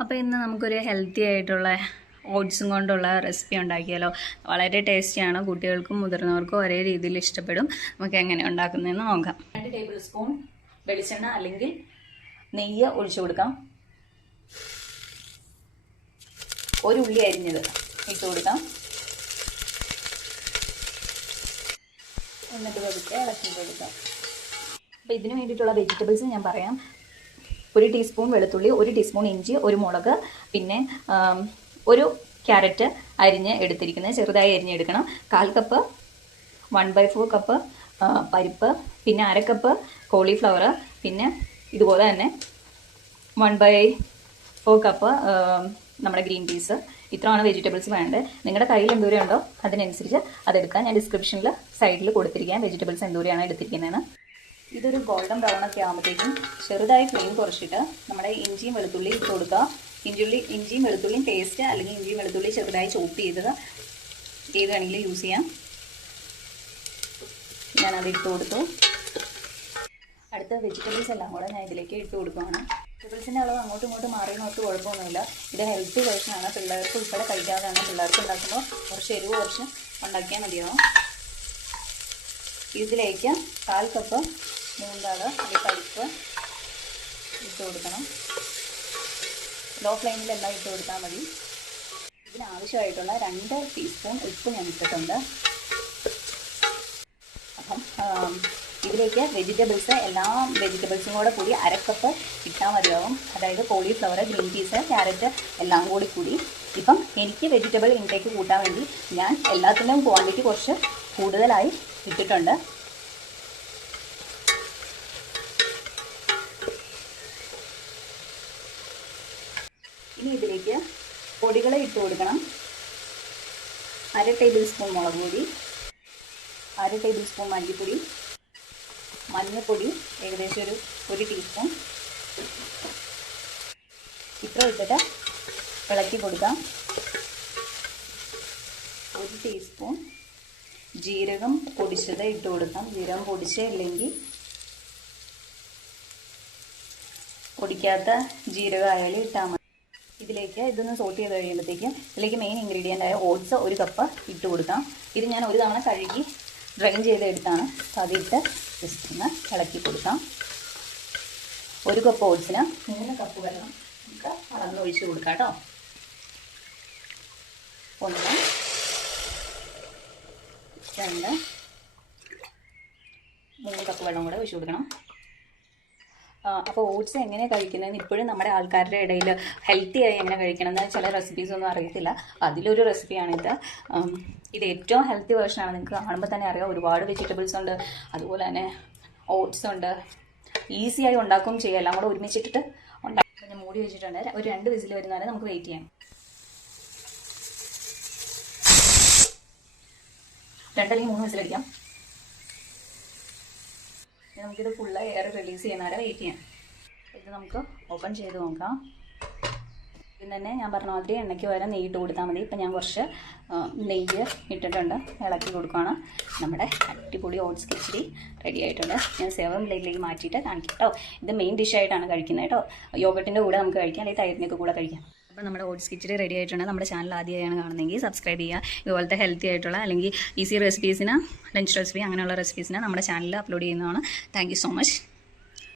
അപ്പോൾ ഇന്ന് നമുക്കൊരു ഹെൽത്തി ആയിട്ടുള്ള ഓട്സും കൊണ്ടുള്ള റെസിപ്പി ഉണ്ടാക്കിയാലോ. വളരെ ടേസ്റ്റിയാണ്, കുട്ടികൾക്കും മുതിർന്നവർക്കും ഒരേ രീതിയിൽ ഇഷ്ടപ്പെടും. നമുക്ക് എങ്ങനെ ഉണ്ടാക്കുന്നതെന്ന് നോക്കാം. 2 ടേബിൾ സ്പൂൺ വെളിച്ചെണ്ണ അല്ലെങ്കിൽ നെയ്യ് ഒഴിച്ചു കൊടുക്കാം. ഒരു ഉള്ളി അരിഞ്ഞത് ഇട്ട് കൊടുക്കാം. എന്നിട്ട് വെറുതെ ഇളക്കി കൊടുക്കാം. അപ്പോൾ ഇതിന് വേണ്ടിയിട്ടുള്ള വെജിറ്റബിൾസ് ഞാൻ പറയാം. 1 ടീസ്പൂൺ വെളുത്തുള്ളി, 1 ടീസ്പൂൺ ഇഞ്ചി, 1 മുളക്, പിന്നെ 1 ക്യാരറ്റ് അരിഞ്ഞ് എടുത്തിരിക്കുന്നത്, ചെറുതായി അരിഞ്ഞെടുക്കണം. 1/4 കപ്പ് 1/4 കപ്പ് പരിപ്പ്, പിന്നെ 1/2 കപ്പ് കോളിഫ്ലവർ, പിന്നെ ഇതുപോലെ തന്നെ 1/4 കപ്പ് നമ്മുടെ ഗ്രീൻ പീസ്. ഇത്രയാണ് വെജിറ്റബിൾസ് വേണ്ടത്. നിങ്ങളുടെ കയ്യിൽ എന്തോരം ഉണ്ടോ അതിനനുസരിച്ച് അതെടുക്കാം. ഞാൻ ഡിസ്ക്രിപ്ഷനിൽ സൈഡിൽ കൊടുത്തിരിക്കാം വെജിറ്റബിൾസ് എന്തോരെയാണ് എടുത്തിരിക്കുന്നതെന്ന്. ഇതൊരു ഗോൾഡൻ ബ്രൗൺ ഒക്കെ ആകുമ്പോഴത്തേക്കും ചെറുതായി ഫ്ലെയിം കുറച്ചിട്ട് നമ്മുടെ ഇഞ്ചിയും വെളുത്തുള്ളി ഇട്ട് കൊടുക്കുക. ഇഞ്ചിയും വെളുത്തുള്ളിയും പേസ്റ്റ് അല്ലെങ്കിൽ ഇഞ്ചിയും വെളുത്തുള്ളി ചെറുതായി ചോപ്പ് ചെയ്തത് ഏത് വേണമെങ്കിലും യൂസ് ചെയ്യാം. ഞാനത് ഇട്ട് കൊടുത്തു. അടുത്ത വെജിറ്റബിൾസ് എല്ലാം കൂടെ ഞാൻ ഇതിലേക്ക് ഇട്ട് കൊടുക്കുകയാണ്. വെജിറ്റബിൾസിൻ്റെ അളവ് അങ്ങോട്ടും ഇങ്ങോട്ടും മാറിയെന്നോട്ട് കുഴപ്പമൊന്നുമില്ല. ഇത് ഹെൽത്തി വേർഷനാണ്, പിള്ളേർക്ക് ഉൾപ്പെടെ കഴിക്കാവുന്നതാണ്. പിള്ളേർക്ക് ഉണ്ടാക്കുമ്പോൾ കുറച്ച് എരിവ് കുറച്ച് ഉണ്ടാക്കിയാൽ മതിയാവും. ഇതിലേക്ക് 1/4 കപ്പ് മൂങ്കാൽ അല്ലെങ്കിൽ പരിപ്പ് ഇട്ട് കൊടുക്കണം. ലോ ഫ്ലെയിമിലെല്ലാം ഇട്ട് കൊടുത്താൽ മതി. ഇതിനാവശ്യമായിട്ടുള്ള 2 ടീസ്പൂൺ ഉപ്പ് ഞാൻ ഇട്ടിട്ടുണ്ട്. അപ്പം ഇതിലേക്ക് എല്ലാ വെജിറ്റബിൾസും കൂടെ കൂടി 1/2 കപ്പ് ഇട്ടാൽ മതിയാവും. അതായത് കോളിഫ്ലവർ, ഗ്രീൻ പീസ്, ക്യാരറ്റ് എല്ലാം കൂടി. ഇപ്പം എനിക്ക് വെജിറ്റബിൾ ഇൻടേക്ക് കൂട്ടാൻ വേണ്ടി ഞാൻ എല്ലാത്തിൻ്റെയും ക്വാണ്ടിറ്റി കുറച്ച് കൂടുതലായി ഇട്ടിട്ടുണ്ട്. ഇനി ഇതിലേക്ക് പൊടികളെ ഇട്ട് കൊടുക്കണം. 1/2 ടേബിൾ സ്പൂൺ മുളക് പൊടി, 1/2 ടേബിൾ സ്പൂൺ മല്ലിപ്പൊടി, മഞ്ഞൾപ്പൊടി ഏകദേശം ഒരു ടീസ്പൂൺ. ഇത്ര ഇട്ടിട്ട് ഇളക്കി കൊടുക്കാം. 1 ടീസ്പൂൺ ജീരകം പൊടിച്ചത് ഇട്ട് കൊടുക്കാം. ജീരകം പൊടിച്ചില്ലെങ്കിൽ പൊടിക്കാത്ത ജീരകമായാലും ഇട്ടാൽ മതി. ഇതിലേക്ക് ഇതൊന്ന് സോട്ട് ചെയ്ത് കഴിയുമ്പോഴത്തേക്കും ഇതിലേക്ക് മെയിൻ ഇൻഗ്രീഡിയൻ്റ് ആയ ഓട്സ് 1 കപ്പ് ഇട്ട് കൊടുക്കാം. ഇത് ഞാൻ ഒരു തവണ കഴുകി ഡ്രെയിൻ ചെയ്തെടുത്താണ്. അതിട്ട് ജസ്റ്റ് ഒന്ന് ഇളക്കി കൊടുക്കാം. 1 കപ്പ് ഓട്സിന് 3 കപ്പ് വെള്ളം നമുക്ക് അളന്ന് ഒഴിച്ച് കൊടുക്കാം കേട്ടോ. 1 2 3 കപ്പ് വെള്ളം കൂടെ ഒഴിച്ച് കൊടുക്കണം. അപ്പോൾ ഓട്സ് എങ്ങനെ കഴിക്കുന്നതെന്ന് ഇപ്പോഴും നമ്മുടെ ആൾക്കാരുടെ ഇടയിൽ ഹെൽത്തി ആയി എങ്ങനെ കഴിക്കണമെന്ന് ചില റെസിപ്പീസൊന്നും അറിയത്തില്ല. അതിലൊരു റെസിപ്പിയാണിത്. ഇത് ഏറ്റവും ഹെൽത്തി വേർഷനാണ്. നിങ്ങൾക്ക് കാണുമ്പോൾ തന്നെ അറിയാം, ഒരുപാട് വെജിറ്റബിൾസ് ഉണ്ട്, അതുപോലെ തന്നെ ഓട്സ് ഉണ്ട്. ഈസിയായി ഉണ്ടാക്കുകയും ചെയ്യാം. എല്ലാം കൂടെ ഒരുമിച്ചിട്ടിട്ട് ഉണ്ടാക്കി ഞാൻ മൂടി വെച്ചിട്ടുണ്ട്. ഒരു 2 വിസിൽ വരുന്നവരെ നമുക്ക് വെയിറ്റ് ചെയ്യാം. 2 അല്ലെങ്കിൽ 3 വിസിലടിക്കാം. നമുക്കിത് ഫുള്ള് എയർ റിലീസ് ചെയ്യുന്നവരെ വെയിറ്റ് ചെയ്യാം. ഇത് നമുക്ക് ഓപ്പൺ ചെയ്ത് നോക്കാം. ഇതിന് തന്നെ ഞാൻ പറഞ്ഞ മാതിരി എണ്ണയ്ക്ക് പകരം നെയ്യ് ഇട്ട് കൊടുത്താൽ മതി. ഇപ്പം ഞാൻ കുറച്ച് നെയ്യ് ഇട്ടിട്ടുണ്ട്, ഇളക്കി കൊടുക്കുകയാണ്. നമ്മുടെ അടിപൊളി ഓട്സ് കിച്ചടി റെഡി ആയിട്ടുണ്ട്. ഞാൻ സെർവിംഗ് പ്ലേറ്റിലേക്ക് മാറ്റിയിട്ട് കാണിക്കാം കേട്ടോ. ഇത് മെയിൻ ഡിഷായിട്ടാണ് കഴിക്കുന്നത് കേട്ടോ. യോഗട്ടിൻ്റെ കൂടെ നമുക്ക് കഴിക്കാം, അല്ലെങ്കിൽ തൈരിനൊക്കെ കൂടെ കഴിക്കാം. അപ്പോൾ നമ്മുടെ ഓട്സ് കിച്ചടി റെഡി ആയിട്ടുണ്ട്. നമ്മുടെ ചാനൽ ആദ്യമായാണ് കാണുന്നതെങ്കിൽ സബ്സ്ക്രൈബ് ചെയ്യുക. ഇതുപോലത്തെ ഹെൽത്തി ആയിട്ടുള്ള അല്ലെങ്കിൽ ഈസി റെസിപ്പീസിന്, ലഞ്ച് റെസിപ്പി അങ്ങനെയുള്ള റെസിപ്പീസിന് നമ്മുടെ ചാനലിൽ അപ്ലോഡ് ചെയ്യുന്നതാണ്. Thank you so much.